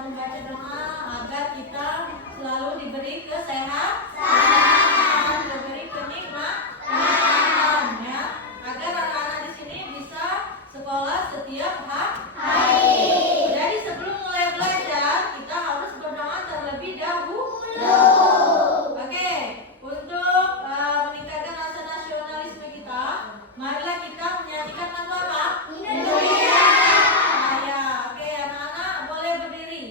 membaca doa agar kita selalu diberi kesehatan, diberi kenikmatan, ya, agar anak-anak di sini bisa sekolah setiap hari. Jadi sebelum mulai belajar kita harus berdoa terlebih dahulu. Oke, untuk meningkatkan rasa nasionalisme kita, marilah kita menyanyikan lagu apa? Indonesia Raya. Oke, anak-anak boleh berdiri.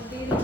Berdiri.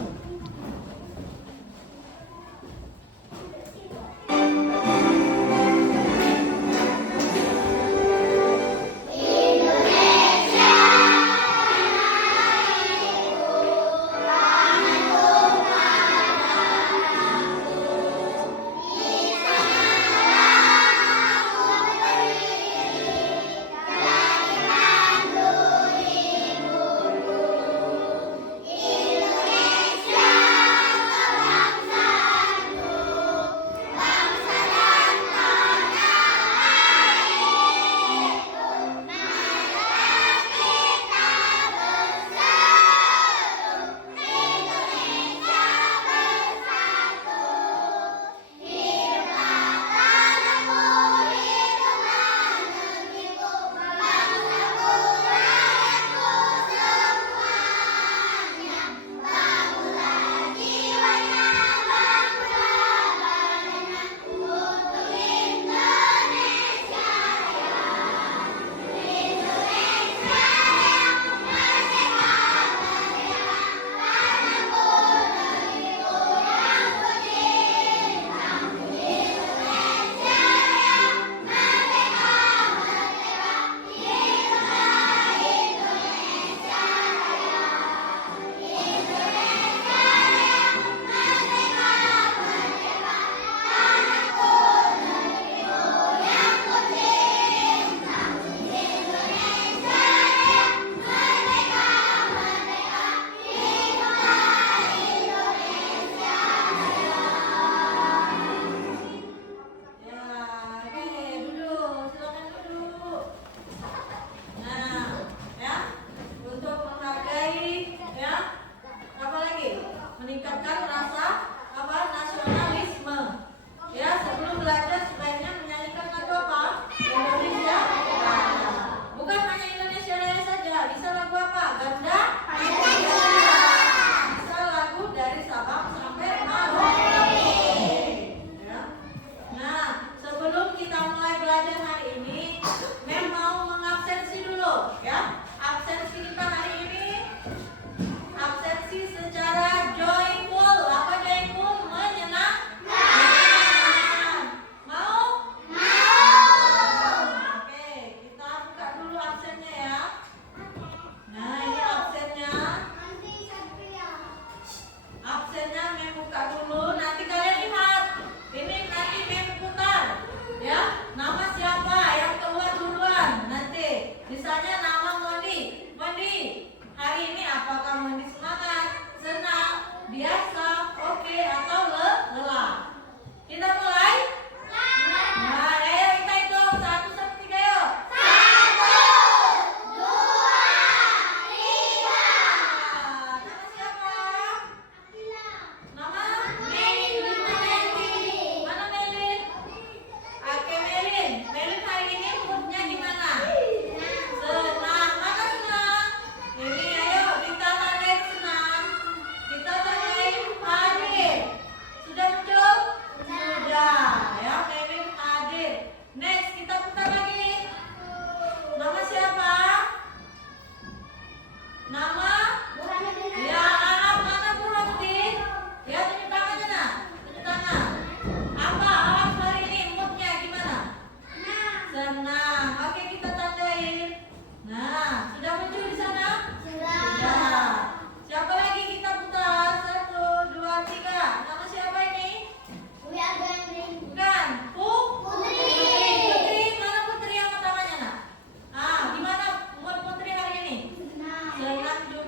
Meningkatkan rasa apa? Nasionalisme. Ya, sebelum belajar sebaiknya menyanyikan lagu apa? Indonesia Raya. Bukan hanya Indonesia Raya saja, bisa lagu apa? Ganda Pancasila. Bisa lagu dari Sabang sampai Merauke. Ya. Nah, sebelum kita mulai belajar hari ini, Mem mau mengabsensi dulu, ya. Absensi kita hari ini absensi secara joyful. Apa joyful? Menyenangkan. Mau? Oke, kita buka dulu absennya ya. Nah, ini absennya. Absennya Mem buka dulu. Nanti kalian lihat. Ini nanti Mem putar. Ya, nama siapa yang keluar duluan? Nanti misalnya nama Mondi. Mondi, hari ini apakah Mondi semangat, senang, biasa, oke, atau lelah? Kita mulai? Nah, ayo kita hitung 1 sampai 3 yuk. 1, 2, 3. Nama siapa? Nama? Melin. Mana Melin? Oke, Melin. Melin hari ini moodnya gimana? Senang. Mana senang? Ini ayo kita tandain senang. Kita tandain hadir. Sudah muncul? Sudah. Ya, Melin hadir. Next, kita putar lagi. Nama siapa? Nama? Ya, mana Burutin? Ya, tunjuk tangannya nak. Tunjuk tangan. Apa awas hari ini moodnya gimana? Senang. Oke, kita tandain. Nah, sudah muncul di sana? Sudah. Siapa lagi kita putar? 1, 2, 3. Nama siapa ini? Bukan. Putri. Mana Putri yang tangannya nak? Ah, gimana mood Putri hari ini? Senang juga.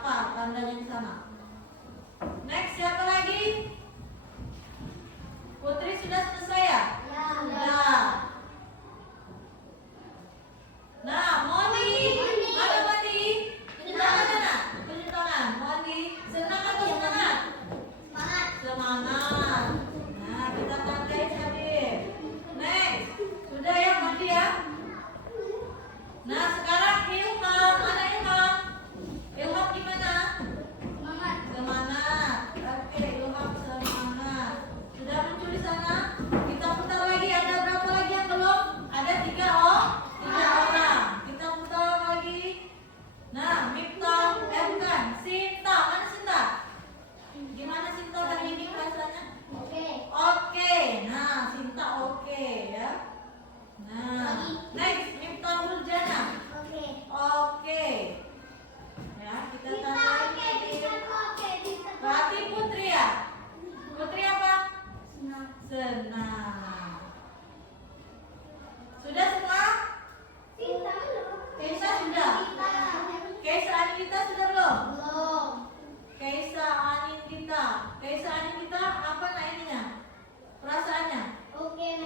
apa tandanya di sana? Next, siapa lagi? Putri sudah selesai ya? Sudah. Nah, Moni. Mana Moni? Tunjuk tangan mana? Tunjuk tangan. Moni, senang atau semangat? Semangat. Nah, kita tandai hadir. Next. Sudah ya Moni ya? Nah, sekarang Ilham. Mana Ilham? Ilham gimana? Semangat. Oke, Ilham semangat. Sudah muncul di sana? Kita putar lagi. Ada berapa lagi yang belum? Ada 3 orang. Kita putar lagi. Nah, Miftah, bukan. Sinta. Mana Sinta? Gimana Sinta hari ini rasanya? Oke. Nah, Sinta oke ya. Nah, next Miftah Nurjana. Oke. Ya, kita tandai. Berarti Putri ya? Putri apa? Senang. Sudah semua? Keisa sudah? Keisa Anindita sudah belum? Keisa Anindita apa ininya? Perasaannya? Oke.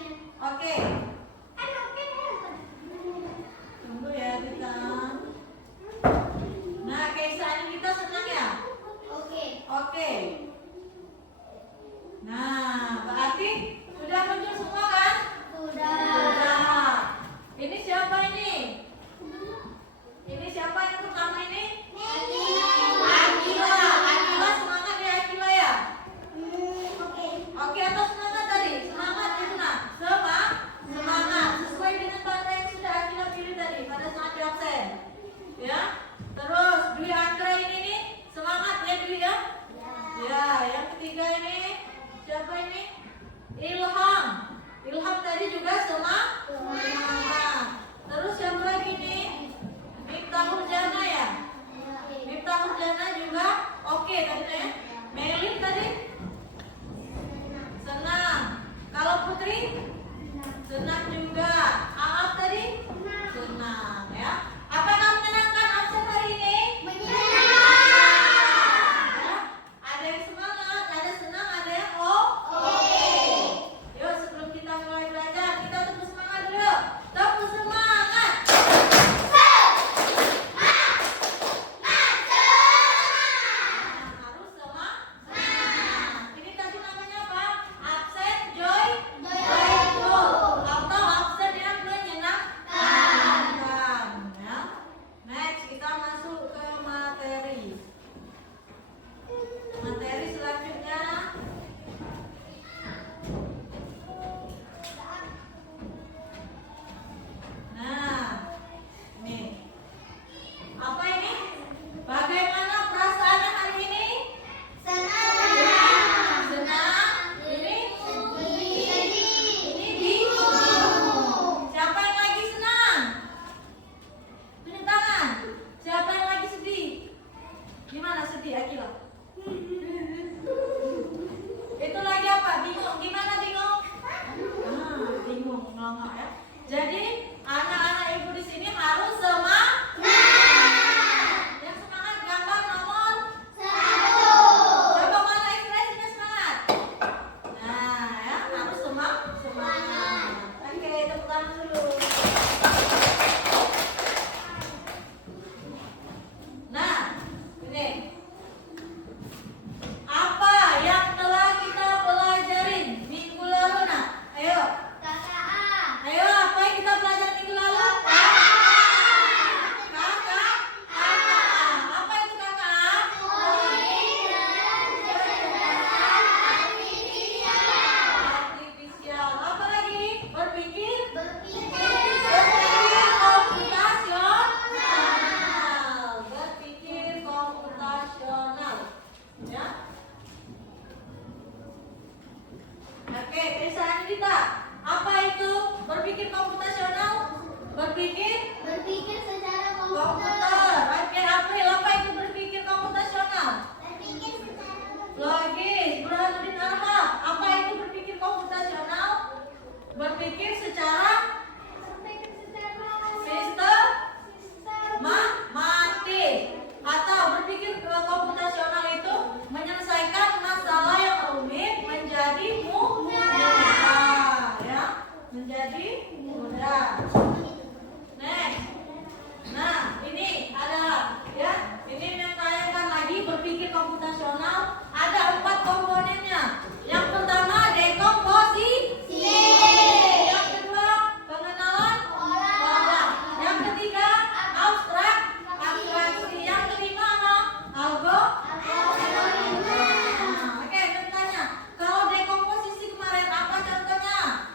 Tunggu ya kita. Nah, Keisa Anindita senang ya? Oke. Nah, berarti sudah muncul semua kan? Sudah. Ini siapa ini? Ini siapa yang pertama ini? Akila. Akila semangat ya Akila ya? Oke atau semangat tadi? Semangat itu nak? Semangat. Sesuai dengan tanda yang sudah Akila pilih tadi pada saat di absen. Ya. Terus Dwi Anggra ini nih semangat ya Dwi ya? Ya, yang ketiga ini siapa ini? Ilham. Ilham tadi juga semangat. Terus siapa lagi nih? Miftah Nurjana ya? Miftah Nurjana juga oke tadi ya? Melin tadi? Senang. Kalau Putri? Senang juga. Aap tadi? Senang ya. Apakah menyenangkan absen hari ini? Ada yang semangat, ada senang, ada yang Yuk sebelum kita mulai belajar, kita tepuk semangat dulu. Tepuk semangat. Harus semangat. Ini tadi namanya apa? Absen joyful atau absen yang menyenangkan. Ya. Next kita masuk ke materi. Materi selanjutnya. Nah, ini apa ini? Bagaimana perasaannya hari ini? Senang. Ini bingung. Siapa yang lagi senang? Tunjuk tangan. Siapa yang lagi sedih? Gimana sedih Akila? Itu lagi apa? Bingung. Gimana bingung? Bingung, melongok ya. Jadi anak-anak ibu di sini harus semangat. Yang semangat gambar nomor 1. Coba mana ekspresinya semangat? Nah, ya harus semangat. Oke, tepuk tangan dulu. Nah, ini apa yang telah kita pelajarin minggu lalu nak? Ayo. Ayo, apa yang kita pelajari minggu lalu? Kakak. Apa itu kakak? Artifisial. Apa lagi? Berpikir komputasional. Berpikir komputasional. Ya. Oke, Keisa Anindita. Apa itu berpikir komputasional? Berpikir secara komputer. Oke, April, apa itu berpikir komputasional? Logis. Burhanuddin Arham, apa itu berpikir komputasional? Berpikir secara sistematik atau berpikir menjadi mudah. Next. Nah, ini ada ya, ini menanyakan lagi berpikir komputasional. Ada 4 komponennya. Yang pertama dekomposisi. Yang kedua pengenalan pola. Yang ketiga abstraksi. Yang kelima apa? Algoritma. Oke, bertanya. Kalau dekomposisi kemarin apa contohnya?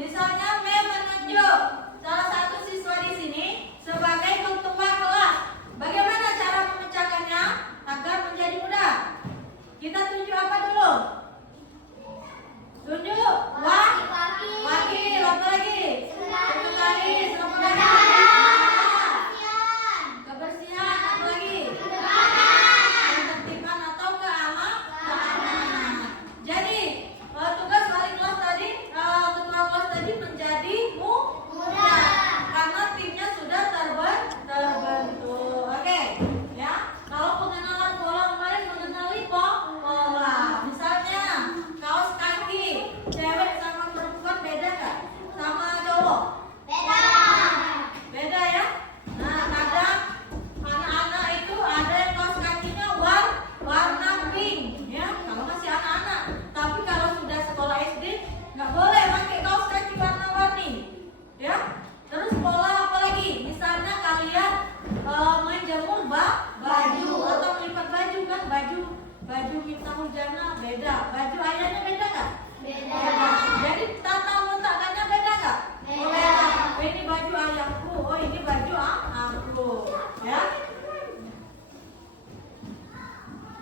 Misalnya menunjuk salah satu siswa di sini sebagai ketua kelas. Bagaimana cara memecahkannya agar menjadi mudah? Kita tunjuk apa dulu? Tunjuk wakil, apa lagi? Sekretaris, apa lagi? Kebersihan, apa lagi? Ketertiban atau keamanan. Jadi tugas wali kelas tadi, ketua kelas tadi menjadi mudah karena timnya sudah terbentuk. Oke, ya. Kalau pengenalan pola kemarin mengenali pola. Misalnya kaos kaki, cewek sama perempuan beda nggak? Sama cowok? Beda ya. Nah, kadang anak-anak itu ada yang kaos kakinya warna pink, ya. Kalau masih anak-anak. Tapi kalau sudah sekolah SD nggak boleh pakai kaos kaki warna-warni, ya. Terus pola apa lagi? Misalnya kalian menjemur baju atau melipat baju kan, baju minta hujana beda, baju ayahnya beda nggak? Beda. Jadi tata letakkannya beda nggak? Beda. Oh, ini baju ayahku, oh ini baju aku, ya.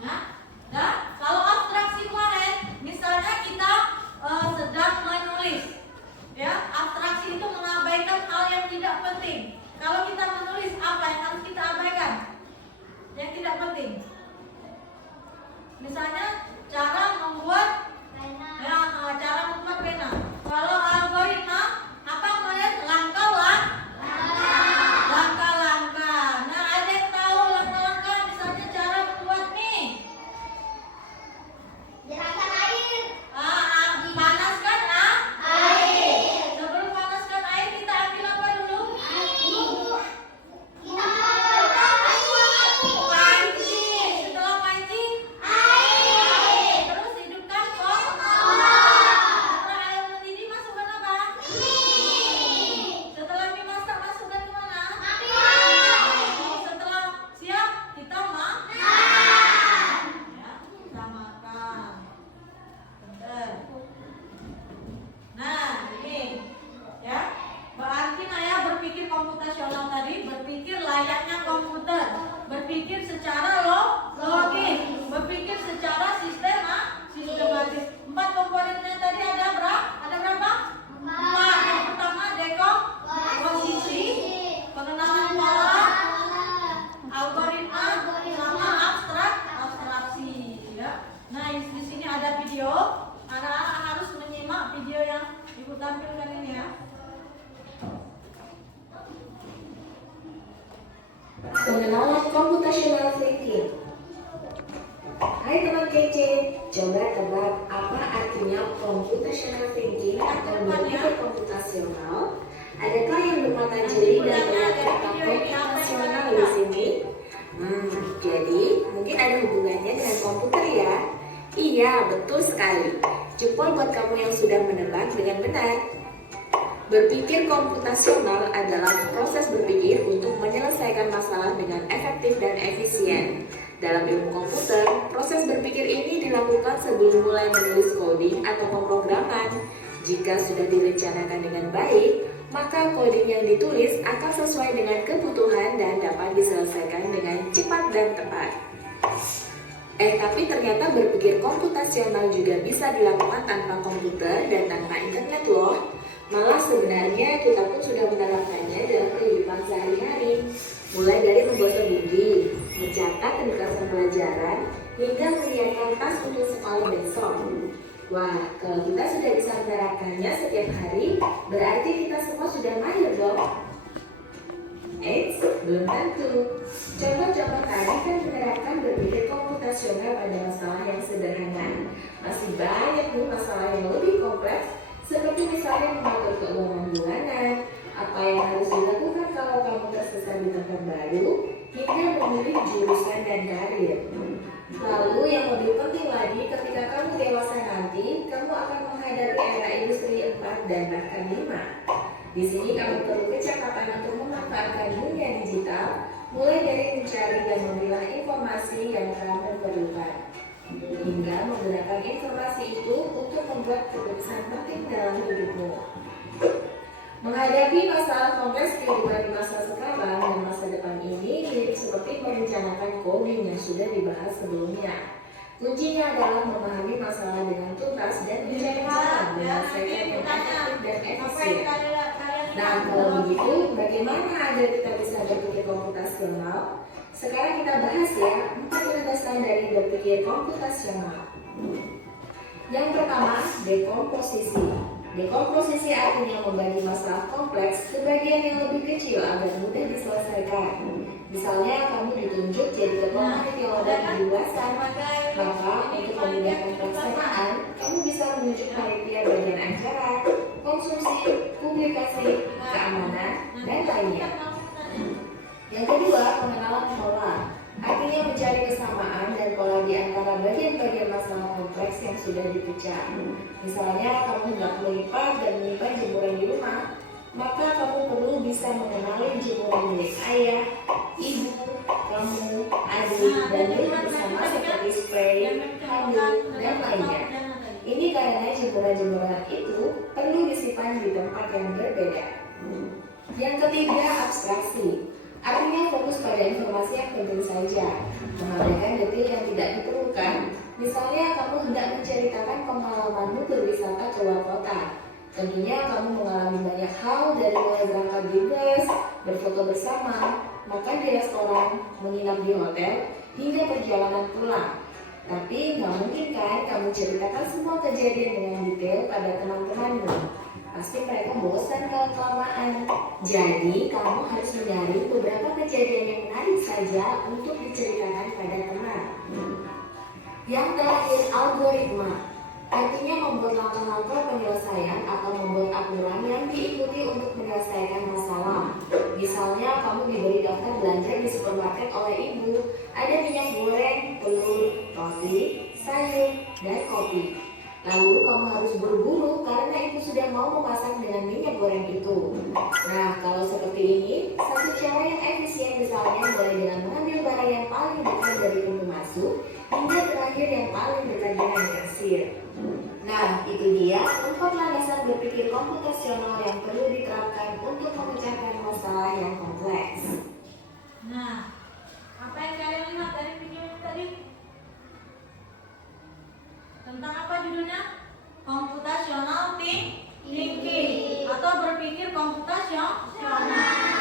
Ya. Dan kalau abstraksi kemarin, misalnya kita sedang menulis, ya, abstraksi itu mengabaikan hal yang tidak penting. Kalau kita menulis, apa yang harus kita abaikan? Yang tidak penting. Misalnya cara membuat pena. Ya, cara membuat pena. Kalau algoritma, apa kemarin? Langkah-langkah. Nah, ada yang tahu langkah-langkah? Misalnya cara membuat mie. Panaskan air. Sebelum panaskan air kita ambil apa dulu? Panci. Setelah panci air. Terus hidupkan kompor. Setelah air mendidih masukkan apa? Setelah mie masak masukkan ke mana? Setelah siap kita makan. Ya, kita makan. Bentar. Nah, ini ya. Berarti Naya berpikir komputasional tadi, berpikir layaknya komputer, berpikir secara logis, berpikir secara sistematis. 4 komponennya tadi ada berapa? Ada berapa? 4. Yang pertama dekomposisi, pengenalan pola, algoritma, sama abstraksi, ya. Nah, di sini ada video. Anak-anak harus menyimak video yang Ibu tampilkan ini ya. Pengenalan computational thinking. Hai teman kece, coba tebak apa artinya computational thinking atau berpikir komputasional? Adakah yang bermata jeli dan melihat kata komputasional di sini? Jadi mungkin ada hubungannya dengan komputer ya? Iya, betul sekali. Jempol buat kamu yang sudah menebak dengan benar. Berpikir komputasional adalah proses berpikir untuk menyelesaikan masalah dengan efektif dan efisien. Dalam ilmu komputer, proses berpikir ini dilakukan sebelum mulai menulis coding atau pemrograman. Jika sudah direncanakan dengan baik, maka coding yang ditulis akan sesuai dengan kebutuhan dan dapat diselesaikan dengan cepat dan tepat. Tapi ternyata berpikir komputasional juga bisa dilakukan tanpa komputer dan tanpa internet loh. Malah sebenarnya kita pun sudah menerapkannya dalam kehidupan sehari-hari. Mulai dari membuat studi, mencatat ringkasan pelajaran, hingga menyiapkan tas untuk sekolah besok. Wah, kalau kita sudah bisa menerapkannya setiap hari, berarti kita semua sudah mahir dong. Belum tentu. Contoh-contoh tadi kan menerapkan berpikir komputasional pada masalah yang sederhana. Masih banyak nih masalah misalnya mengatur keuangan bulanan, apa yang harus dilakukan kalau kamu tersesat di tempat baru, hingga memilih jurusan dan karir. Lalu yang lebih penting lagi, ketika kamu dewasa nanti, kamu akan menghadapi era industri 4 dan bahkan 5. Di sini kamu perlu kecakapan untuk memanfaatkan dunia digital, mulai dari mencari dan memilah informasi yang kamu perlukan, hingga menggunakan informasi itu untuk membuat keputusan penting dalam hidupmu. Menghadapi masalah kompleks kehidupan di masa sekarang dan masa depan ini mirip seperti merencanakan coding yang sudah dibahas sebelumnya. Kuncinya adalah memahami masalah dengan tuntas dan mencari cara menyelesaikan yang efektif dan efisien. Nah, kalau begitu, bagaimana agar kita bisa berpikir komputasional? Sekarang kita bahas ya 4 landasan dari berpikir komputasional. Yang pertama, dekomposisi. Dekomposisi artinya membagi masalah kompleks ke bagian yang lebih kecil agar mudah diselesaikan. Misalnya, kamu ditunjuk jadi ketua panitia dan penjelasan, maka untuk memudahkan pelaksanaan, kamu bisa menunjuk panitia bagian acara, konsumsi, publikasi, keamanan, dan lainnya. Yang kedua, pengenalan pola. Artinya mencari kesamaan dan pola di antara bagian-bagian masalah kompleks yang sudah dipecah. Misalnya, kamu hendak melipat dan menyimpan jemuran di rumah, maka kamu perlu bisa mengenali jemuran milik ayah, ibu, kamu, adik, dan milik bersama seperti spray, handuk, dan lainnya. Ini karena jemuran-jemuran itu perlu disimpan di tempat yang berbeda. Yang ketiga, abstraksi. Artinya fokus pada informasi yang penting saja, mengabaikan detail yang tidak diperlukan. Misalnya, kamu hendak menceritakan pengalamanmu berwisata ke luar kota. Tentunya kamu mengalami banyak hal dari mulai berangkat bebas, berfoto bersama, makan di restoran, menginap di hotel, hingga perjalanan pulang. Tapi nggak mungkin kan kamu ceritakan semua kejadian dengan detail pada teman-temanmu. Pasti mereka bosan kalau kelamaan. Jadi kamu harus mencari beberapa kejadian yang menarik saja untuk diceritakan pada teman. Yang terakhir, algoritma. Artinya membuat langkah-langkah penyelesaian atau membuat aturan yang diikuti untuk menyelesaikan masalah. Misalnya, kamu diberi daftar belanja di supermarket oleh ibu. Ada minyak goreng, telur, roti, sayur, dan kopi. Lalu kamu harus buru-buru karena ibu sudah mau memasak dengan minyak goreng itu. Nah, kalau seperti ini, satu cara yang efisien misalnya mulai dengan mengambil barang yang paling dekat dari pintu masuk hingga terakhir yang paling dekat dengan kasir. Nah, itu dia 4 landasan berpikir komputasional yang perlu diterapkan untuk memecahkan masalah yang kompleks. Nah, apa yang kalian lihat dari video ini tadi? Tentang apa judulnya? Computational thinking atau berpikir komputasional.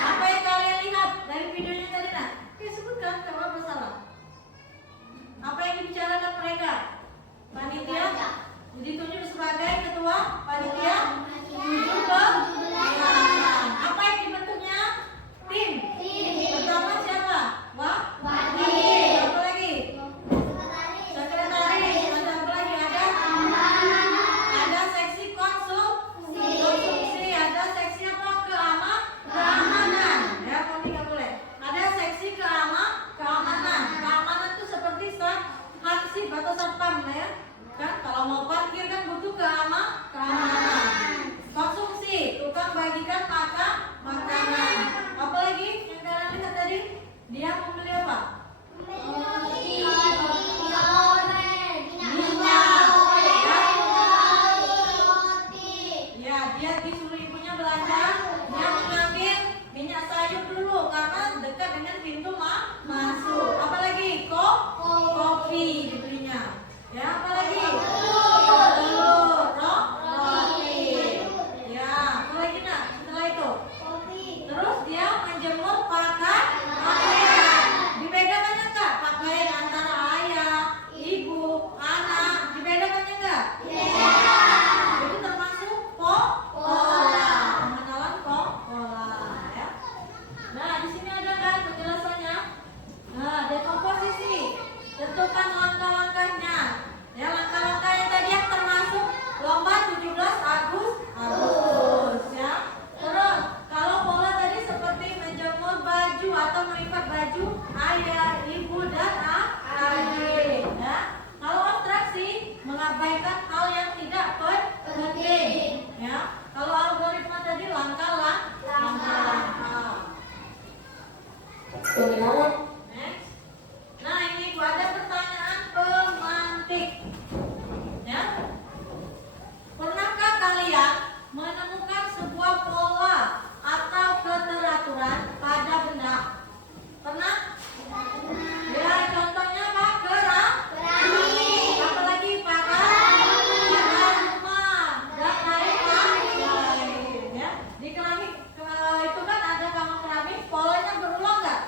Apa yang kalian lihat dari videonya tadi? Nah, sebutkan kalau bersalah. Apa yang dibicarakan mereka? Panitia ditunjuk sebagai ketua panitia menuju ke belakang. Apa yang dibentuknya? Tim. Pertama siapa? Apa lagi? Sekretaris. Ada apa lagi? Ada seksi konsumsi. Ada seksi apa? Keamanan. Ya, kamu nggak boleh. Ada seksi keamanan. Keamanan itu seperti hansip atau satpam ya. Kan kalau mau parkir kan butuh keamanan. Pengenalan. Next. Nah, ini ada pertanyaan pemantik. Ya. Pernahkah kalian menemukan sebuah pola atau keteraturan pada benda? Pernah? Ya, contohnya apa? Apalagi pada rumah dan lain-lain. Ya. Di keramik itu kan ada kamar keramik, polanya berulang nggak?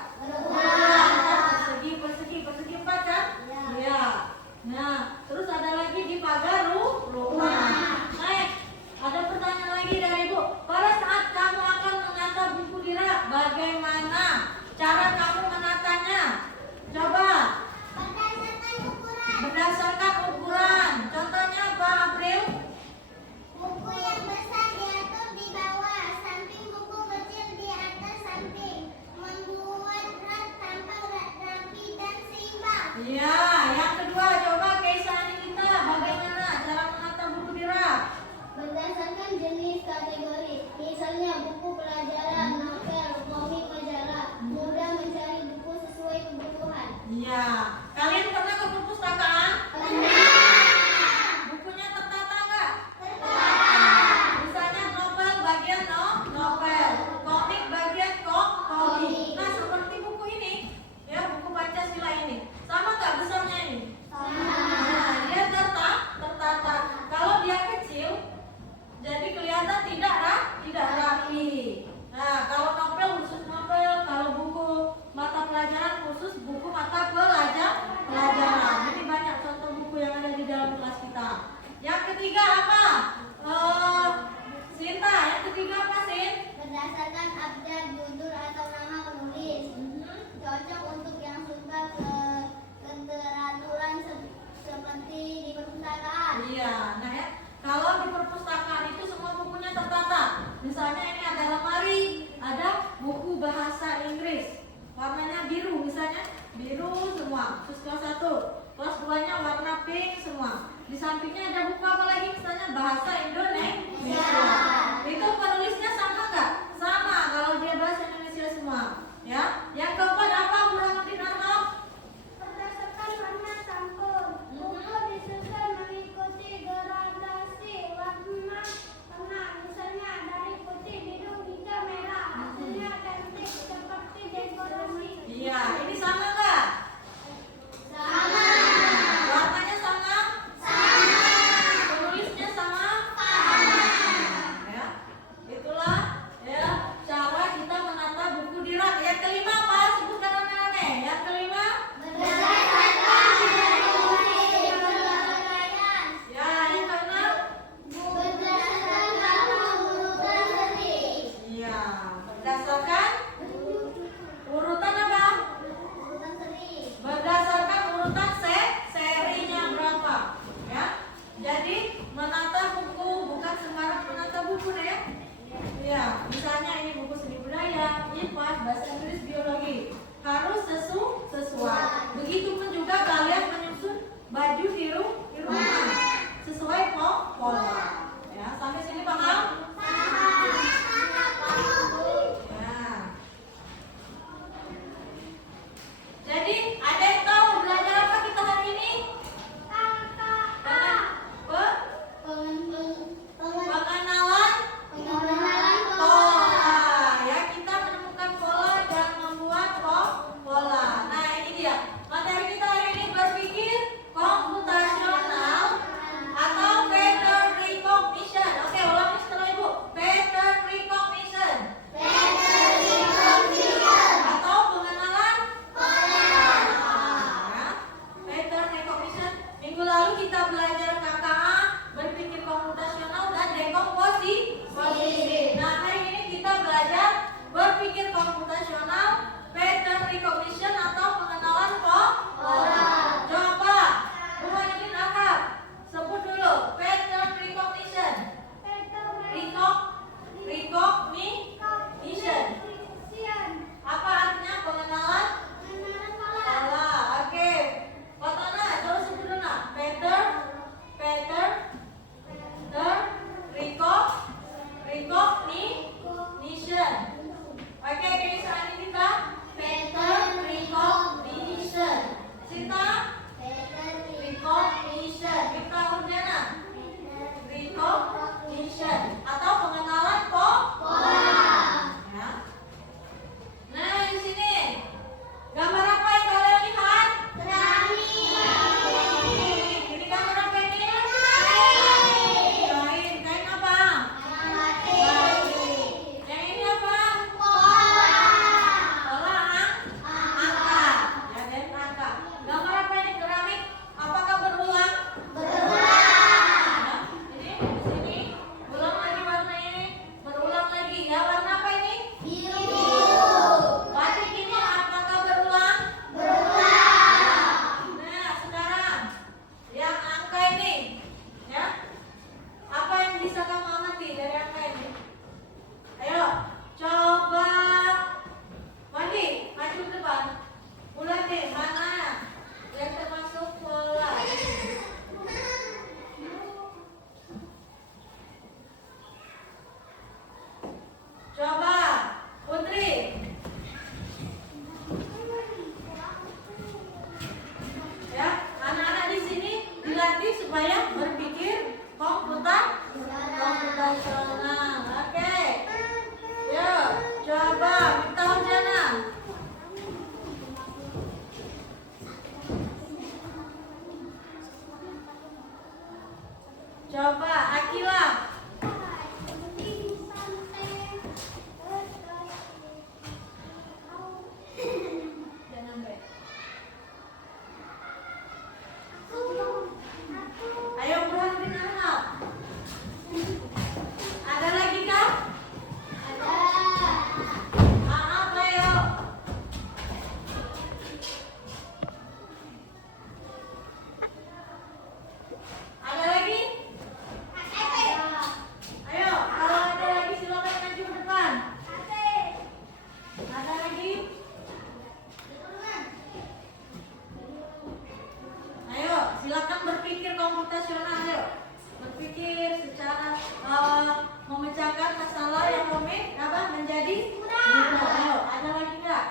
memecahkan masalah yang rumit apa menjadi mudah. Ayo, ada lagi nggak?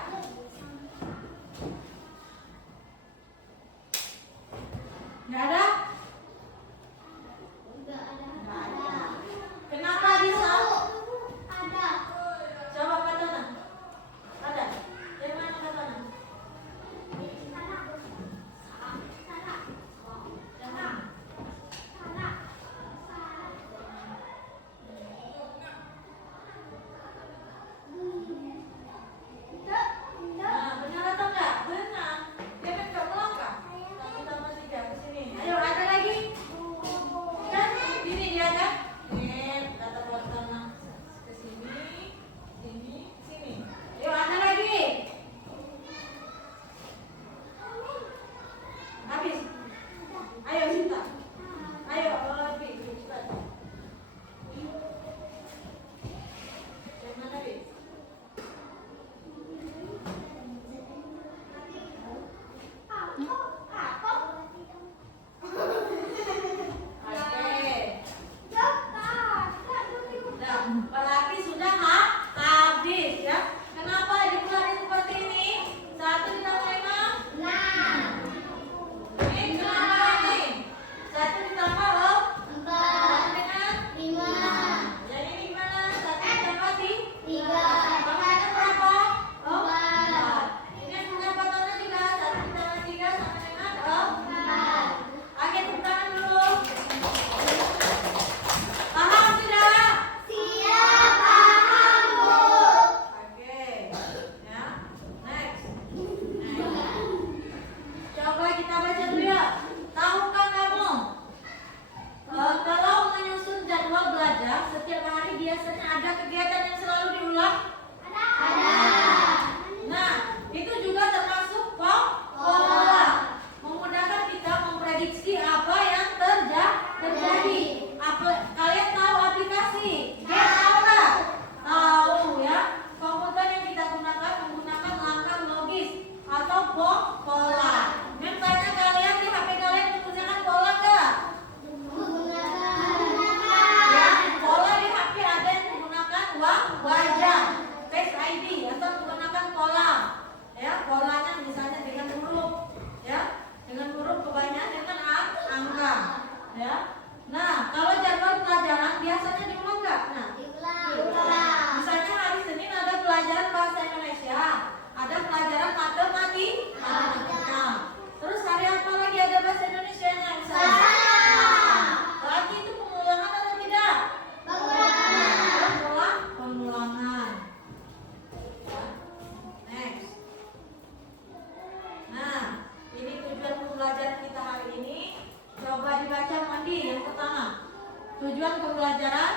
Nggak ada? Nggak ada. Kenapa bisa? Coba katanya. Ada? Yang mana katanya? Nah, benar atau enggak? Benar. Dia kan nggak melangkah. 1 tambah 3 ke sini. Ayo, ada lagi? Kan? Ini dia kan? Ini kata pertama ke sini, sini, sini. Ayo, ada lagi? Habis. Ayo, Sinta. Ayo, lebih cepat. Yang mana, Bi? Berarti sudah habis ya. Kenapa dikeluarin seperti ini? 1 ditambah 5. Ini kenapa ini? 1 ditambah 4 dengan 5. Yang ini gimana? 1 ditambah 3. Makanya berapa? 4. Ini yang pendapatannya juga 1 ditambah 3 sama dengan 4. Oke, tepuk tangan dulu. Paham sudah? Oke, ya. Next. Coba kita baca dulu ya. Tahukah kamu kalau menyusun jadwal belajar setiap hari biasanya ada kegiatan yang selalu diulang? Nah, itu juga termasuk pola. Memudahkan kita memprediksi apa yang terjadi. Kalian tahu aplikasi? Tahu nggak? Tahu ya. Komputer yang kita gunakan menggunakan langkah logis atau pola. Misalnya kalian di HP kalian menggunakan pola nggak? Ya, pola di HP ada yang menggunakan wajah, Face ID atau menggunakan pola. Ya, polanya misalnya dengan huruf, ya, dengan huruf kebanyakan dengan angka, ya. Nah, kalau jadwal pelajaran biasanya diulang nggak? Nah, misalnya hari Senin ada pelajaran bahasa Indonesia, ada pelajaran matematika. Terus hari apa lagi ada bahasa Indonesia-nya misalnya? Berarti itu pengulangan atau tidak? Pengulangan. Next. Nah, ini tujuan pembelajaran kita hari ini. Coba dibaca Mandi yang pertama. Tujuan pembelajaran.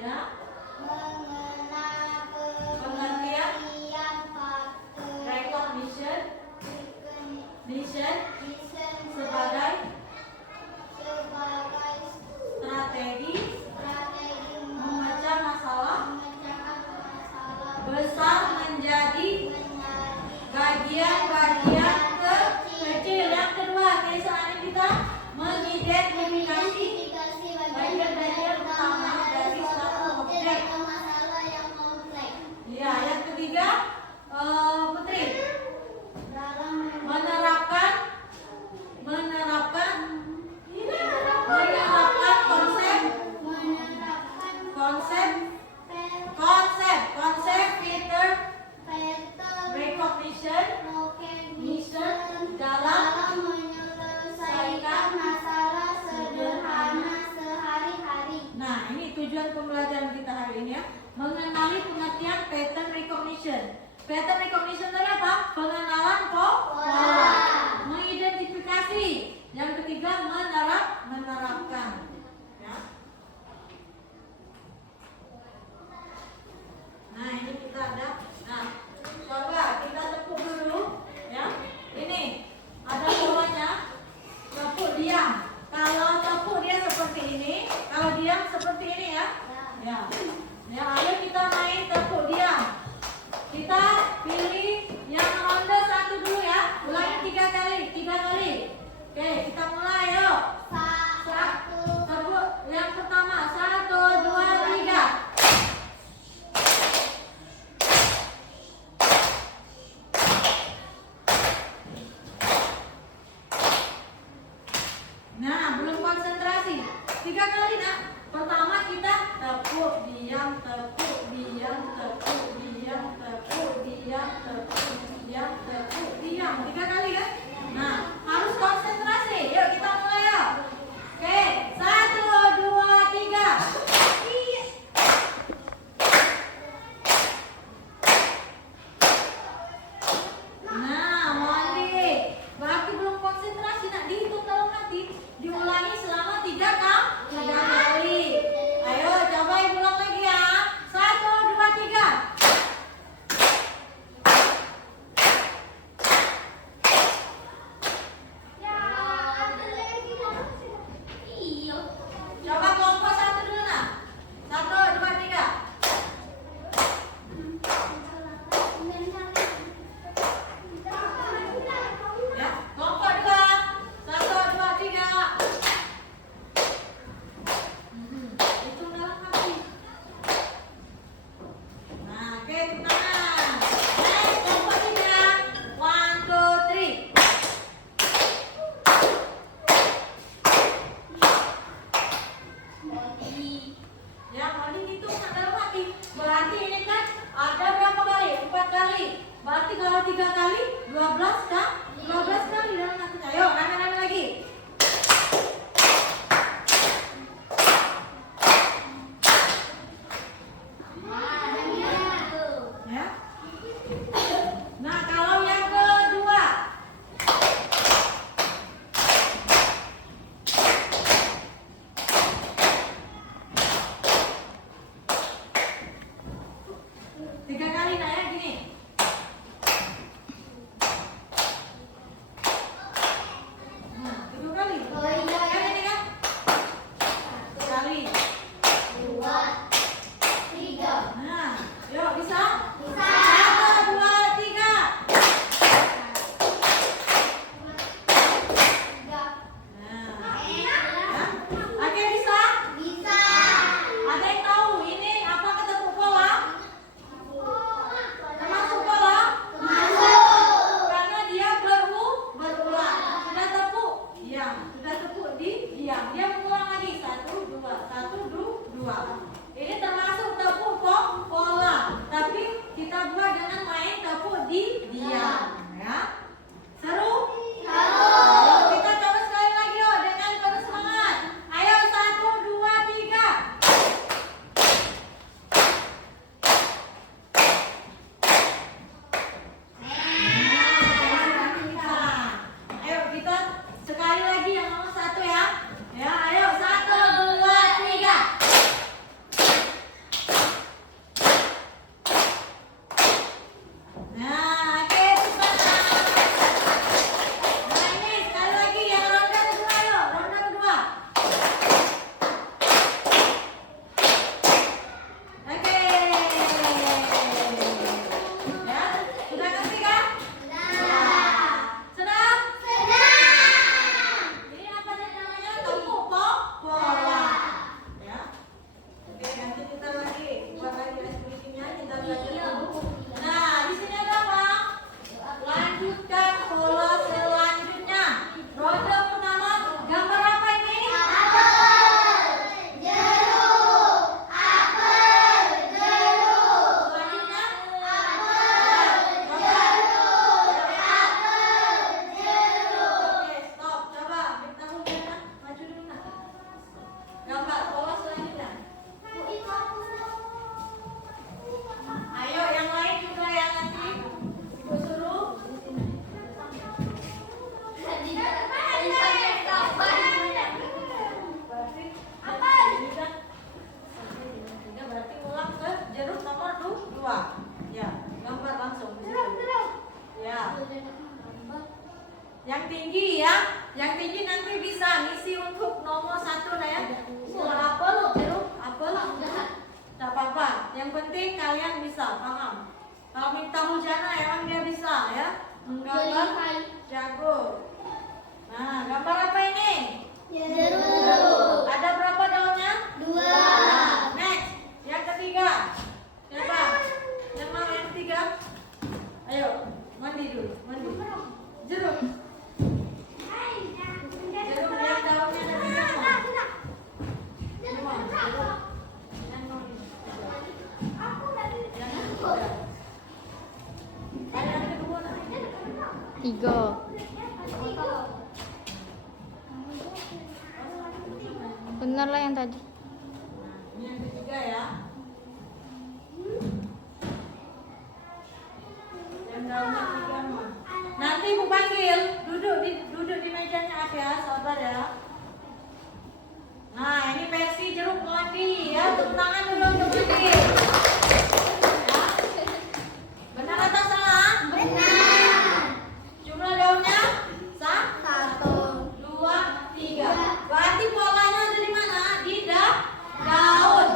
Ya. Pengertian. Recognition. Mission. Sebagai strategi memecah masalah besar menjadi bagian-bagian kecil. Yang kedua, keistimewaan kita mengidentifikasi bagian-bagian utama dari suatu objek. Ya, yang ketiga, Putri, menerapkan konsep pattern recognition mission dalam menyelesaikan masalah sederhana sehari-hari. Nah, ini tujuan pembelajaran kita hari ini ya. Mengenali pengertian pattern recognition. Pattern recognition itu apa? Pengenalan pola. Mengidentifikasi. Yang ketiga, menerapkan. Ya. Nah, ini kita ada. Nah, coba kita tepuk dulu ya. Ini ada polanya. Tepuk diam. Kalau tepuk dia seperti ini, kalau diam seperti ini ya. Ya. Ya, ayo kita main tepuk diam. Kita pilih yang ronde 1 dulu ya. Ulangi 3 kali. Oke, kita mulai yuk. 1 Nah, belum konsentrasi. 3 kali nak. Pertama kita tepuk, diam, tepuk, diam, tepuk, diam, tepuk, diam, tepuk, diam, tepuk, diam. 3 kali kan? Nah, harus konsentrasi. Yuk kita mulai yuk. Oke, 1, 2, 3. Nah, Mondi, berarti belum konsentrasi nak dihitung dalam hati. Diulangi selama 3 kali. Ayo coba ulang lagi ya. 1, 2, 3. Coba kelompok 1 dulu nak. 1, 2, 3. Ya, kelompok 2. 1, 2, 3. Hitung dalam hati. Nah, oke, tangan. Kelompok 3. 1, 2, 3. Ya, mau dihitung dalam hati. Berarti ini kan ada berapa kali? 4 kali. Berarti kalau 3 kali 12 kan? 12 kali dalam hati. Ayo, rame-rame lagi. Ya. Nah, kalau yang kedua. Tiga kali nah ya gini. Nah, 2 kali. Kan ini kan? Sekali. Nah, yuk bisa? 1, 2, 3. Nah, ya. Oke, bisa? Ada yang tahu ini apa ketemu pola? Termasuk pola? Karena dia berulang. Sudah tepuk, diam. Sudah tepuk, diam. Dia mengulang lagi. 1, 2, 1, 2. Ini termasuk tepuk pola. Tapi kita buat dengan main tepuk diam. Ya. Seru? Ayo kita coba sekali lagi yuk dengan penuh semangat. Ayo 1, 2, 3. Ayo kita sekali lagi yang nomor 1 ya. Ya, ayo 1, 2, 3. Nah, oke, semangat. Nah, ini sekali lagi yang ronde kedua yuk, ronde kedua. Oke. Ya, sudah ngerti kan? Sudah? Ini apa namanya? Tepuk pola. Ya. Oke, nanti kita lagi buat lagi aktivitinya, kita belajar dulu. Nah, di sini ada apa? Lanjutkan pola selanjutnya. Ronde pertama, gambar apa ini? Selanjutnya? Oke, stop. Coba minta Huljana maju dulu nak. Gambar pola selanjutnya. Ayo yang lain juga ya nanti ibu suruh. Berarti berarti ulang ke jeruk nomor 2. Ya, gambar langsung di situ. Ya. Yang tinggi ya. Yang tinggi nanti bisa ngisi untuk nomor 1 nah ya. Apel, jeruk, apel. Tidak apa-apa. Yang penting kalian bisa paham. Kalau minta Huljana emang dia bisa ya. Menggambar jago. Nah, gambar apa ini? Ada berapa daunnya? 2. Nah, next. Yang ketiga. Siapa? Yang mau yang ketiga? Ayo, mandi dulu. Mandi. Jeruk. Jeruk yang daunnya 3. Bener lah yang tadi. Ini yang ketiga ya. Yang daunnya 3 mah. Nanti Ibu panggil, duduk di mejanya ya, sabar ya. Nah, ini versi jeruk melati ya. Tepuk tangan dulu untuk Melati. Ya. Benar atau salah? Benar. Jumlah daunnya? 1, 2, 3. Berarti polanya ada di mana? Di daun.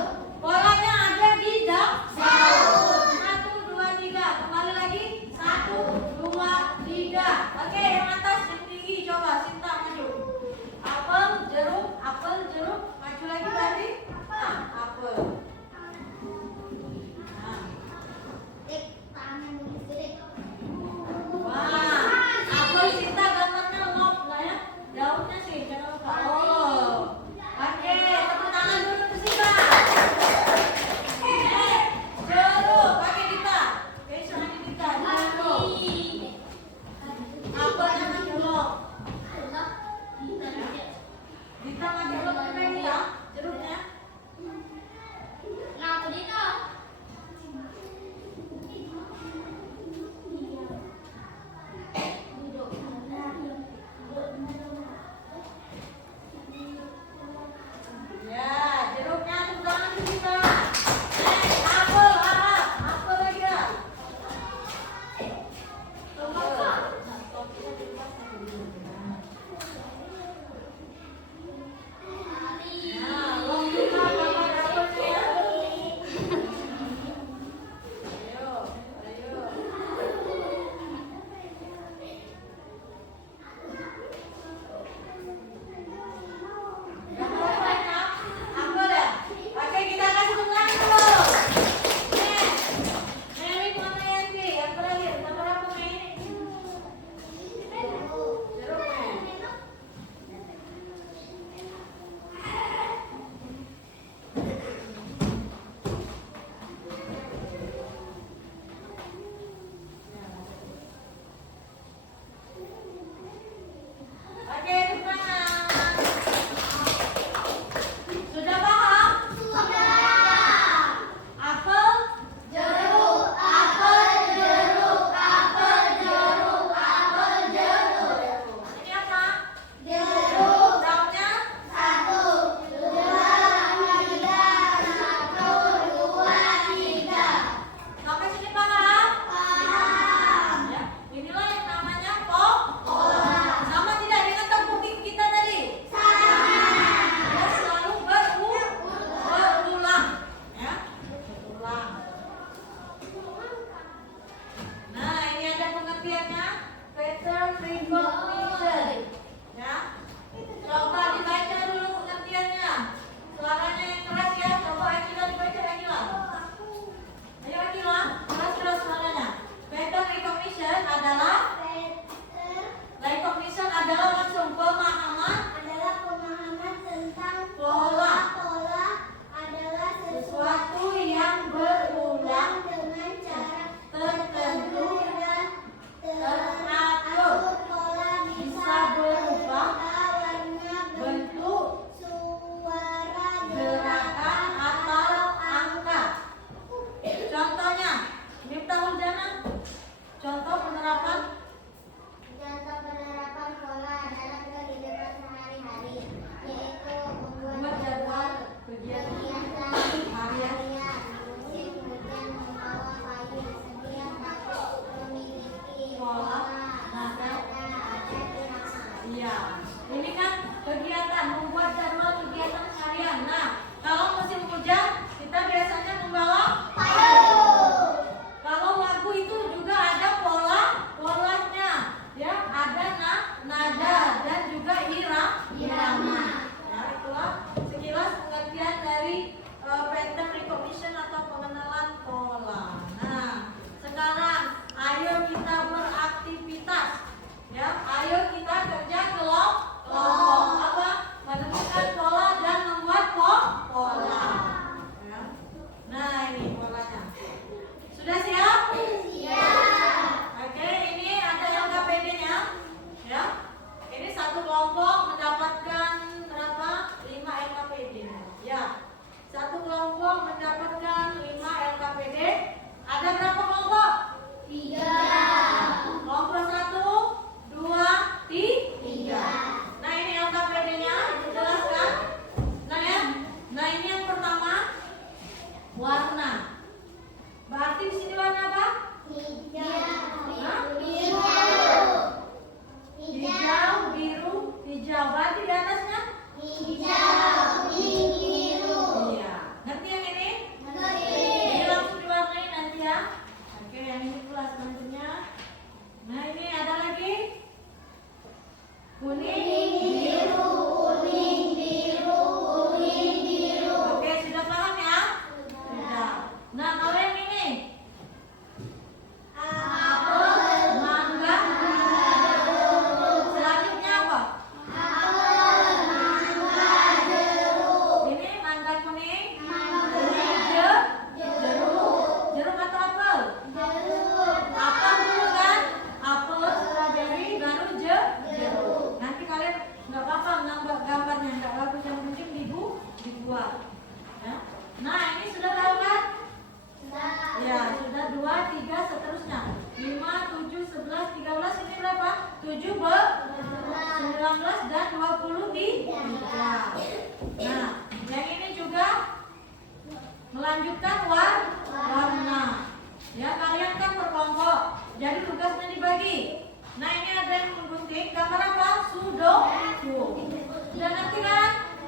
Polanya ada di daun. 1, 2, 3. Kembali lagi. 1, 2, 3. Oke, yang atas yang tinggi coba Sinta maju. Lanjutkan warna. Ya, kalian kan berkelompok. Jadi tugasnya dibagi. Nah, ini ada yang menggunting gambar apa? Sudoku. Sudah nanti kan?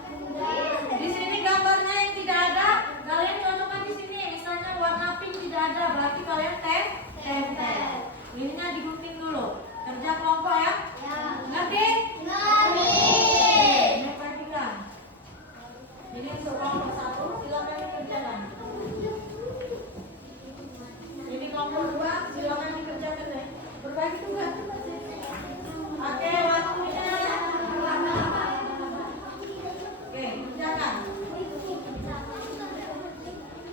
Di sini gambarnya yang tidak ada, kalian cocokkan di sini. Misalnya warna pink tidak ada, berarti kalian tempel. Ininya digunting dulu. Kerja kelompok ya? Ngerti? Ini perhatikan. Ini untuk kelompok 1, silakan dikerjakan. Ini kelompok 2, silakan dikerjakan ya. Berbagi tugas. Oke, waktunya. Oke, kerjakan.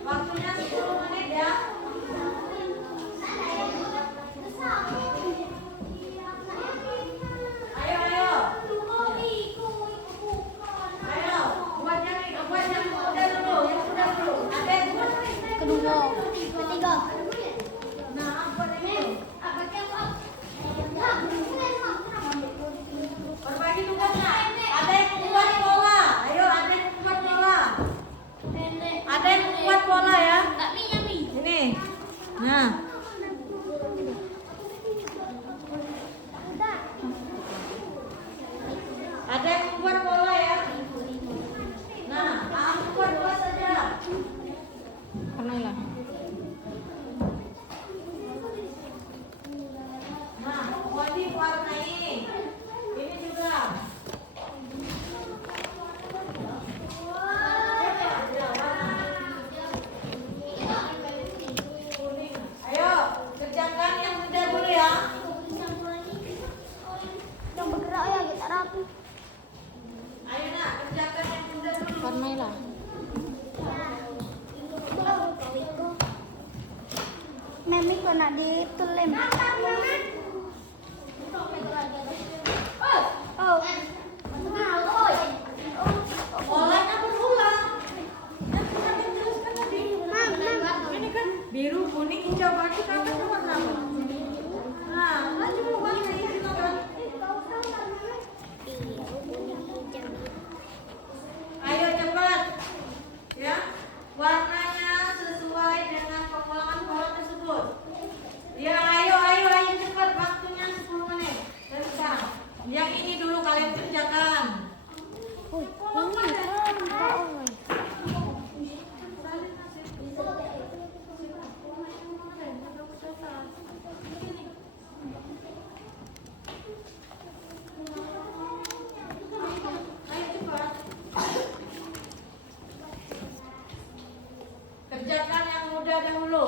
Waktunya 10 menit ya. Ayo, ayo. Ayo, buat yang muda dulu, yang muda dulu. Ada yang buat? Kedua. Ketiga. Nah, buat ini. Berbagi tugasnya. Ada yang membuat bola. Ayo, ada yang membuat bola. Ada yang membuat bola ya. Ini. Nah. Ada yang membuat bola ya. Nah, membuat bola saja. Warnailah. Nah, wajib warnai. Ini juga. Ayo, kerjakan yang muda dulu ya. Yang bergerak ya kita rapi. Ayo nak, kerjakan yang muda dulu. Warnailah. Memi kok nak ditulem. Oh. Polanya berulang. Yang sudah dituliskan tadi. Ini kan biru, kuning, hijau, berarti kamu warna apa? Nah, coba warna ini silakan. Ayo cepat, ya. Warnanya sesuai dengan pengulangan pola tersebut. Ya, ayo cepat. Waktunya 10 menit. Dan sekarang, yang ini dulu kalian kerjakan. Ayo cepat. Kerjakan yang mudah dahulu.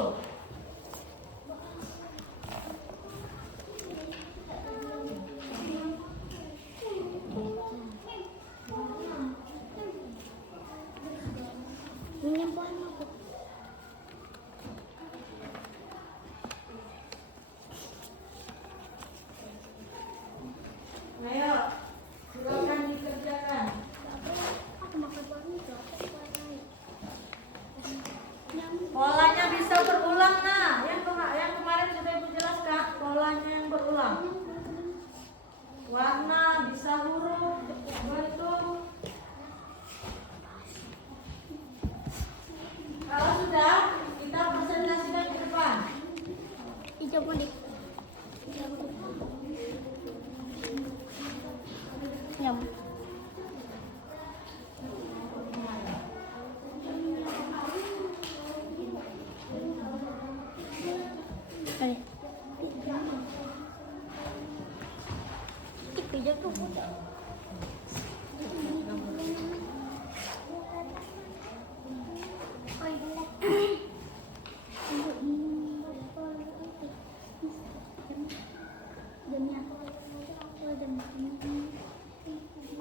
Ayo, silakan dikerjakan. Polanya bisa berulang nah. Yang kemarin sudah Ibu jelaskan, polanya yang berulang. Warna bisa huruf, bentuk. Kalau sudah, kita presentasikan ke depan. Hijau kuning. Yang hijau tuh.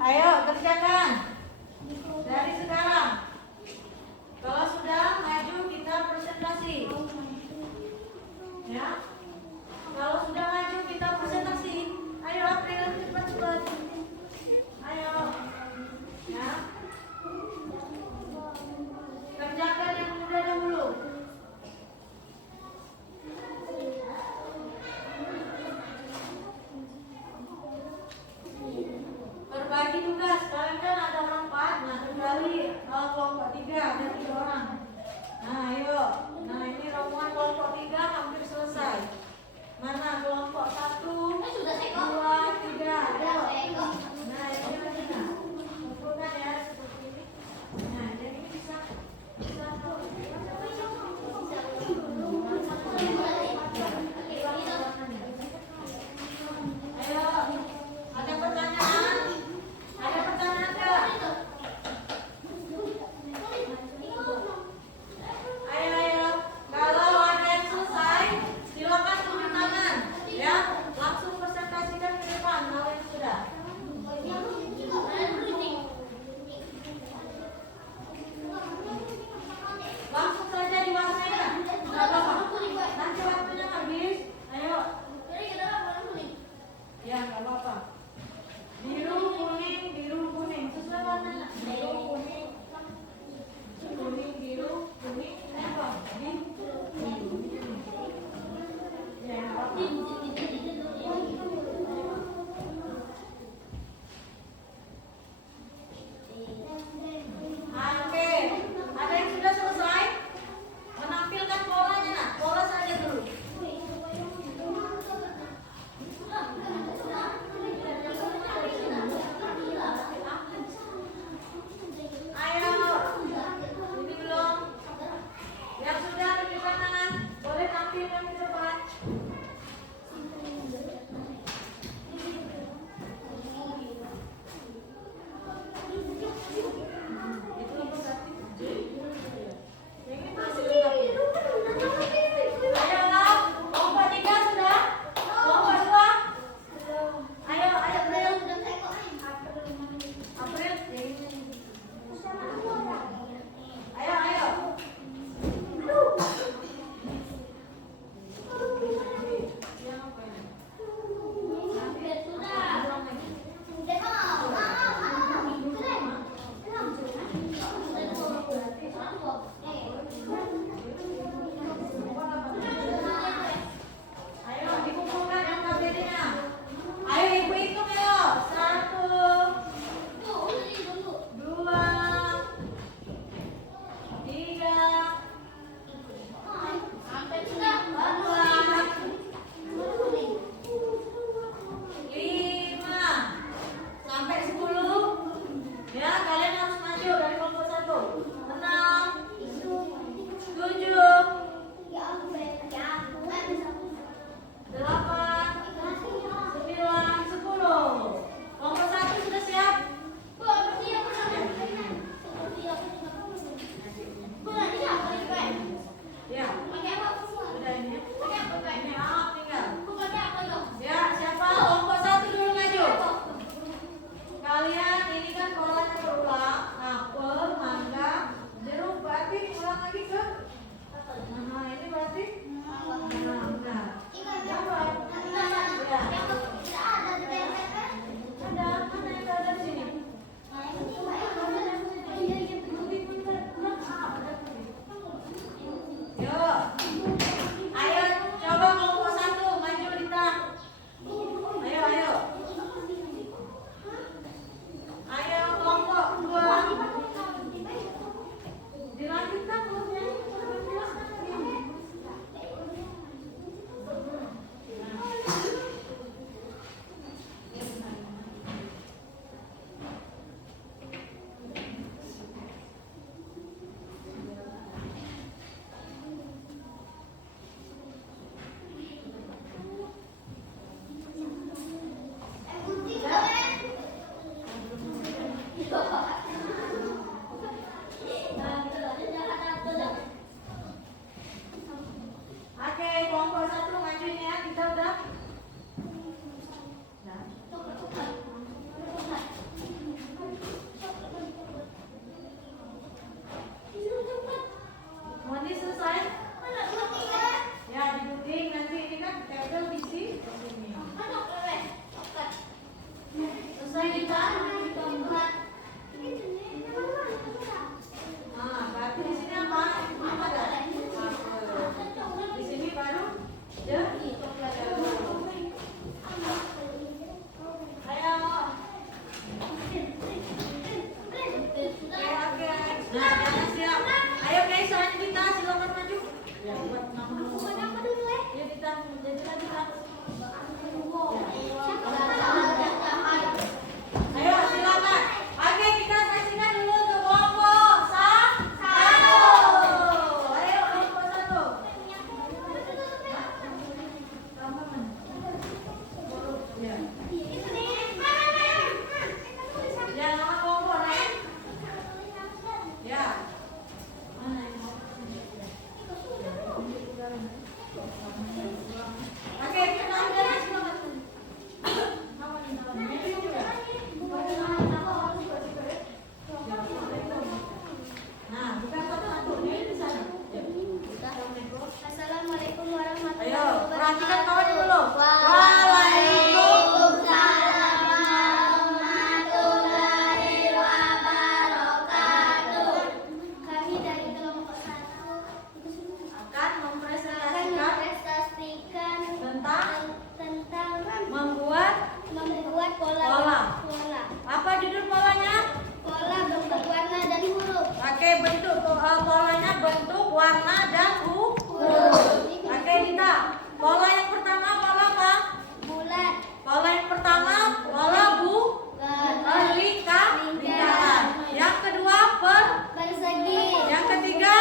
Ayo kerjakan dari sekarang. Kalau sudah maju kita presentasi. Ya. Kalau sudah maju kita presentasi. Ayo April cepat. Ayo. Ya. Kerjakan yang mudah dahulu. Berbagi tugas. Kalian kan ada orang 4. Nah, kecuali kelompok 3 ada 3 orang. Nah, ayo. Nah, ini rombongan kelompok 3 hampir selesai. Mana kelompok 1, 2, 3. Ayo. Nah, ini lagi nah. Kumpulkan ya seperti ini. Nah, jadi ini bisa Ayo, ada pertanyaan? Ada pertanyaan nggak? Ayo. Kalau ada yang selesai, silakan tunjuk tangan. Ya, langsung presentasikan ke depan kalau yang sudah. Langsung saja diwakilkan. Nggak apa-apa. Nanti waktunya habis. Ayo. Ya, nggak apa-apa. Biru, kuning. Sesuai warnanya. Biru, kuning. Kuning, biru, kuning. Apa? Ya, nggak apa-apa. Oke. Ada yang sudah selesai? Menampilkan polanya, nak. Pola saja dulu. Ayo, ini belum. Yang sudah tunjukkan tangan, boleh tampilkan ke depan. Itu nomor 1. Yang ini masih lengkap. Ayo, kelompok 3 sudah? Kelompok 2? Ayo, April. Ayo. Ayo, dikumpulkan yang KBD-nya. Ayo, ibu hitung ya. 1, 2, 3, 4, 5, sampai 10. Ya, kalian harus maju dari kelompok 1. 6, 7, 8, 9, 10. Kelompok 1 sudah siap? Ya. Sudah ini. Ini Ahmad tinggal. Ya, siapa? Kelompok 1 dulu maju. Kalian ini kan polanya berulang. Apel, mangga, jeruk, berarti ulang lagi ke? Nah, ini berarti? Nah. Jawab. Ya. Ada, mana yang ada di sini? Yuk. Ayo, coba kelompok 1 maju Dita. Ayo. Ayo kelompok 2. Dilanjutkan grupnya. Oke, kelompok 1 majuin ya. Kita udah. Moni selesai? Ya, digunting nanti ini kan tempel di sini. Selesai Dita? Nah, berarti di sini apa? Apa dah? Di sini baru Ayo. Oke. Nah, jangan siap. Ayo guys, selanjutnya kita Ayo silakan. Oke, kita saksikan dulu untuk kelompok satu. Ayo kelompok satu. Ya. Ya, nama kelompok naik. Ya. Mana ini? Oke, kita udah silakan. Nama ini namanya juga. Nah, bukan satu-satu ini di sana. Assalamualaikum warahmatullahi Ayo, wabarakatuh. perhatikan kawan dulu. Waalaikumsalam warahmatullahi wabarakatuh. Kami dari kelompok 1 Akan akan mempresentasikan mempresentasikan tentang tentang membuat pola. Pola. Apa judul polanya? Pola bentuk warna dan huruf. Oke, bentuk polanya bentuk, warna dan huruf. Oke, kita. Pola yang pertama pola apa? Bulat. Pola yang pertama pola lingkaran. Yang kedua Persegi. yang ketiga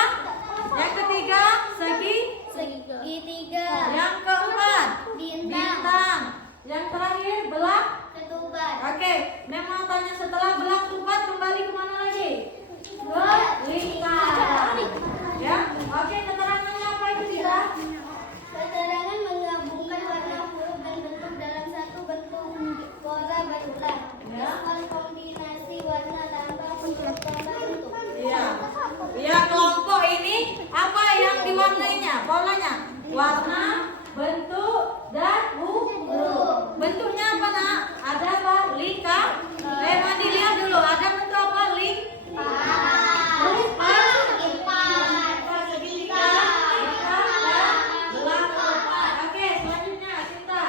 Segitiga. yang keempat Bintang. yang terakhir belak. Ketupat. Oke, memang tanya setelah belak tupat kembali kemana lagi? Ke lingkaran. Ya, oke, keterangannya apa itu tidak? Keterangan menggabungkan warna huruf dan bentuk dalam satu bentuk pola berulang. Ya. Kombinasi warna tanpa tambah bentuk. Iya. Iya, kelompok ini apa yang diwarnainya? Polanya warna, bentuk, dan huruf. Bentuknya apa, Nak? Ada apa? Mandi lihat dulu. Ada bentuk apa? Segitiga, dan belak tupat. Oke, selanjutnya Sinta.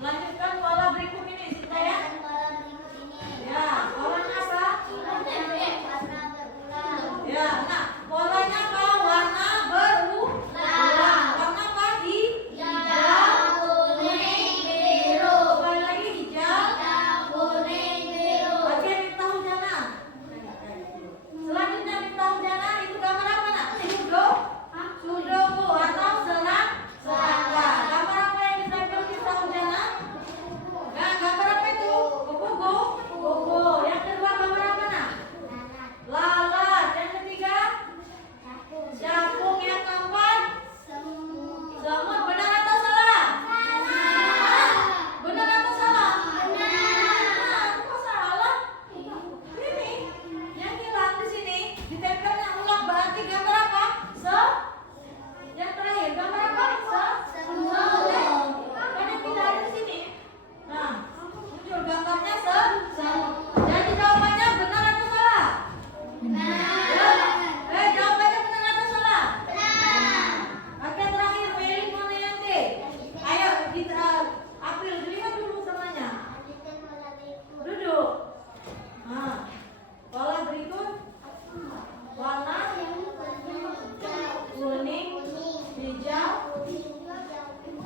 Lanjutkan pola berikut ini, Sinta ya. Pola berikut ini. Ya, polanya apa? Warna berulang. Ya, nah, polanya apa? Warna berulang. Warna apa? Hijau, kuning, biru. kembali lagi hijau. Kuning, biru. Oke, Miftah Hujana. Selanjutnya Miftah Hujana itu gambar apa, Nak? Sudoku atau serangga. Gambar apa yang ditempel Miftah Hujana? Nah, gambar apa itu? Kupu. Yang kedua gambar apa, Nak? Lalat. Yang ketiga? Capung. Yang keempat? Semut. Benar atau salah? Hah? Benar atau salah? Benar. Kok salah? Ini yang hilang di sini ditempelnya ulang berarti gambar apa? Yang terakhir gambar apa? Semut. Kan yang tidak ada di sini. Nah, muncul gambarnya semut. Jadi jawabannya benar atau salah? Jawabannya benar atau salah? Oke, terakhir Meli Monayanti. Ayo kita April lihat dulu semuanya. Duduk. Nah, pola berikut warna kuning, hijau,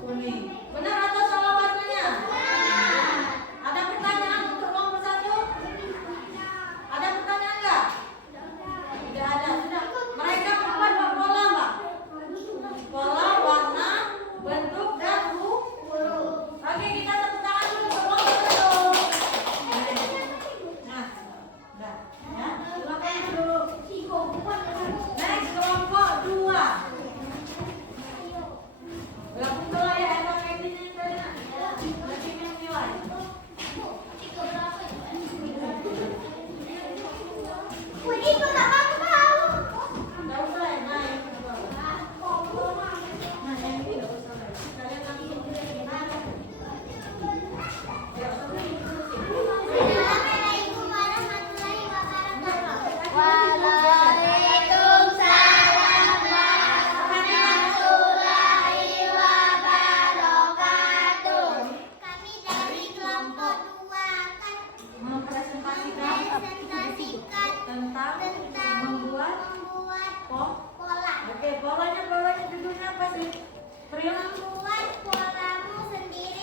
kuning. Benar atau salah warnanya? Ada pertanyaan untuk kelompok 1? Ada pertanyaan nggak? Tidak ada. Sudah. Mereka membuat pola, Mbak. Pola, warna, bentuk, dan huruf. Oke, kita tepuk tangan dulu untuk kelompok 1. Nah, udah. Ya, silakan dulu. Next, kelompok 2. Gabung dulu ya, emang kayak gini tadi, Nak. Nanti yang nilai. Nggak usah ya, nah yang kedua. Nah, yang ini nggak usah ya. Kalian langsung Waalaikumsalam warahmatullahi wabarakatuh. Kami dari kelompok 2 akan mempresentasikan tentang membuat pola. Oke, polanya judulnya apa sih? Priyo? Membuat polamu sendiri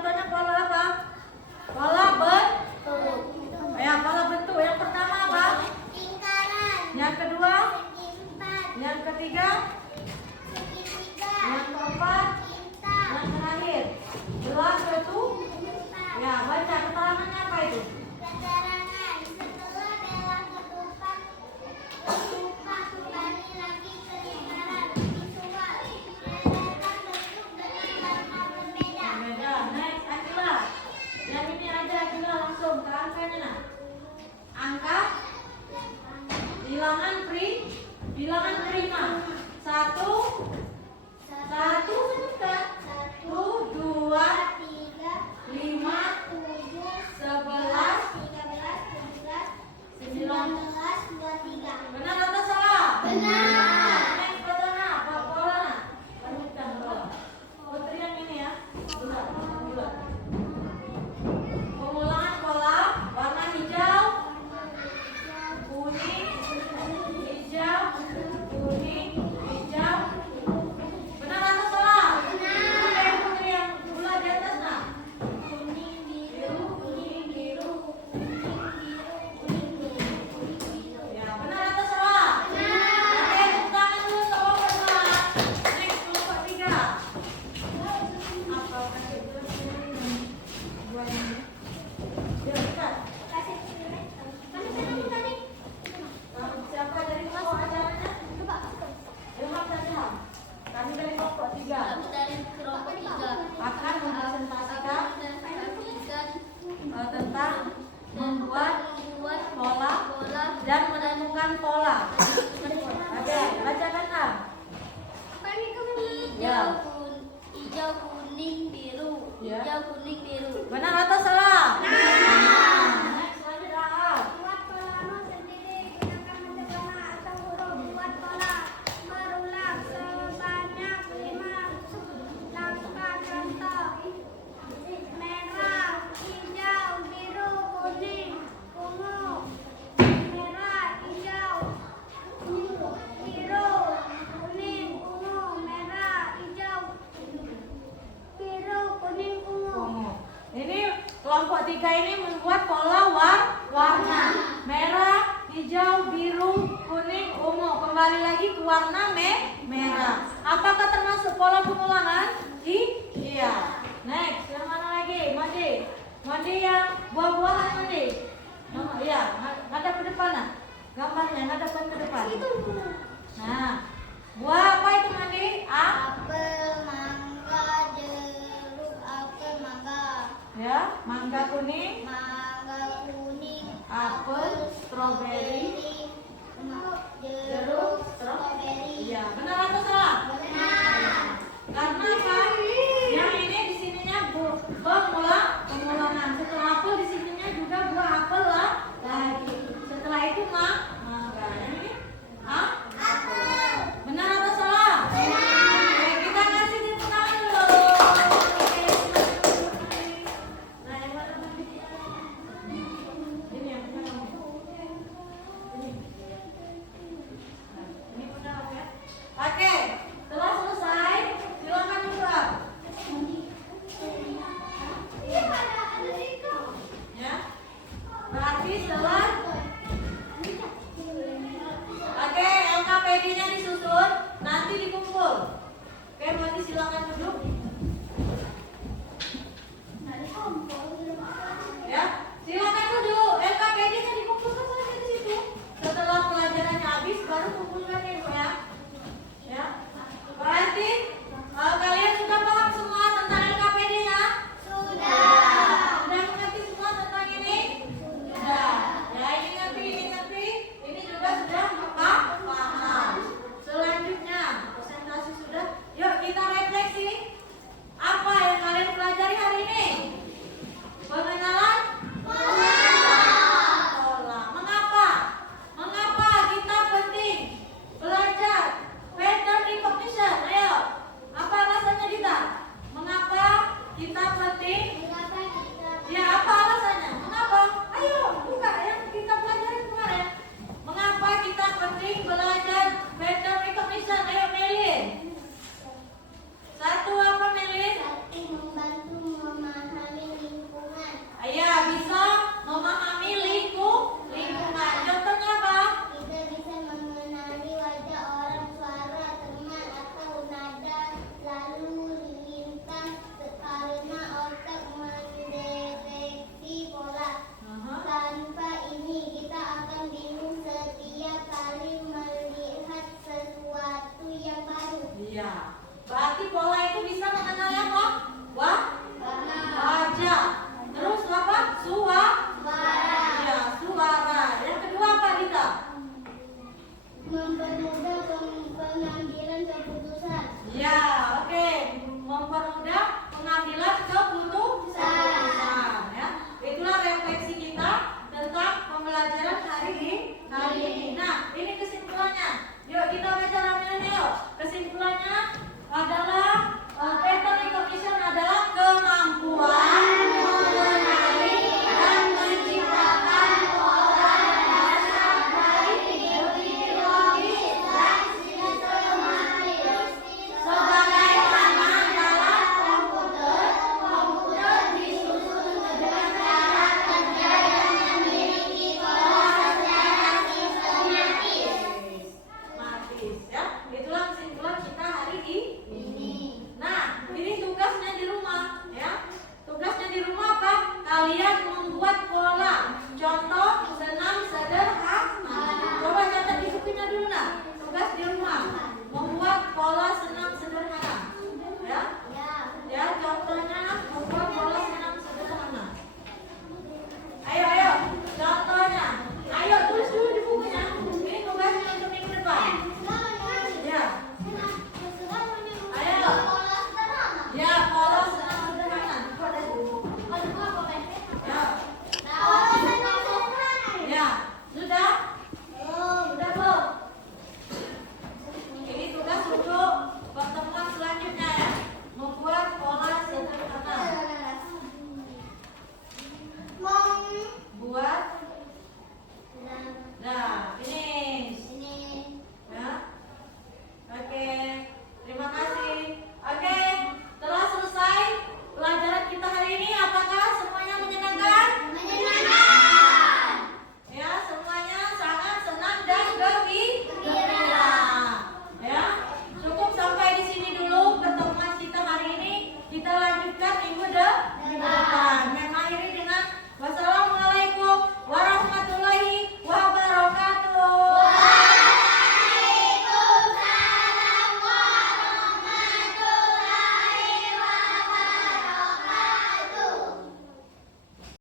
contohnya pola apa? Pola bentuk. Ya, pola bentuk. Yang pertama apa? Lingkaran. Yang kedua? Segi empat. Yang ketiga? Segi tiga. Yang keempat? Bintang. Yang terakhir? Gelas batu? Empat. Ya, baca keterangannya apa itu? Keterangan. Setelah Bella ketupat kembali lagi ke lingkaran visual. Berdasarkan bentuk dengan warna berbeda. Beda. Next, Akila. Yang ini aja Akila langsung ke angkanya nah. Angka bilangan prima. Satu sebutkan. Satu, dua, Tiga. 5, 11, 23. benar atau salah? Benar. Next, pertama apa? Pola nah. Lanjutkan pola. Putri yang ini ya. Bulat. Pengulangan pola warna hijau, kuning, hijau, kuning, hijau. Benar atau salah? Benar. Oke, Putri yang bulat di atas nah. Kuning, biru, kuning, biru, Ya, benar atau salah? Benar. Oke, tepuk tangan dulu sama benar. Next, kelompok 3. Apa kasih itu? Dua ini. Ya, dekat. Kasih mana kamu tadi? Siapa dari kelompok acaranya? Coba. Ilham dan Ilham. Kami dari kelompok 3 Dari kelompok 3 akan mempresentasikan tentang membuat pola dan menemukan pola. Oke, bacakan Ham. hijau kuning biru, Ya. hijau kuning biru. Benar atau salah? Next, lanjut Aham. Buat pola sendiri gunakan bentuk warna atau huruf. Buat pola berulang sebanyak 5 langkah. Contoh: merah, hijau, biru, kuning, ungu. Merah, hijau, biru, kuning, ungu. Merah, hijau, biru, kuning, ungu. Ini kelompok 3 ini membuat pola warna merah, hijau, biru, kuning, ungu. Kembali lagi ke warna merah. Apakah termasuk pola pengulangan? Iya. Next, yang mana lagi? Mandi yang buah-buahan Mandi. Iya, ngadap ke depan nah. Gambarnya ngadap ke depan. Nah, buah apa itu Mandi? Apel, mangga, jeruk, apel, mangga. Ya, mangga kuning, Mangga kuning, apel, stroberi, jeruk, stroberi. iya. Benar atau